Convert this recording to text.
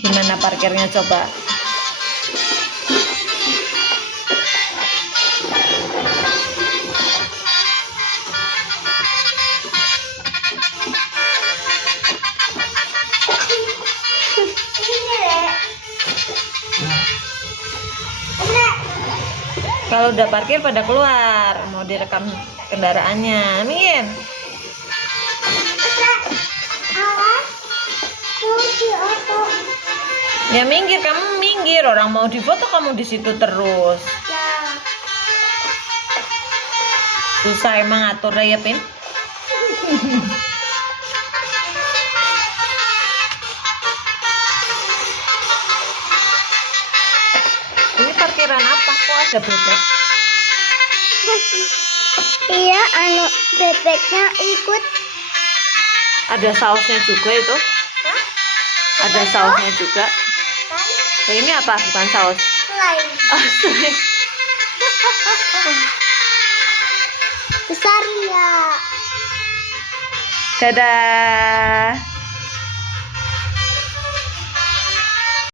Gimana parkirnya coba? Kalau udah parkir pada keluar, mau direkam kendaraannya. Min. Ya minggir, kamu minggir. Orang mau difoto kamu di situ terus. Susah emang aturnya ya, Pin. Ini parkiran apa? Kok ada bebek? Iya, bebeknya ikut. Ada sausnya juga itu. Ada sausnya juga. Nah, ini apa? Bukan saus. Lain. Oh, sorry. Besar ya. Dadah.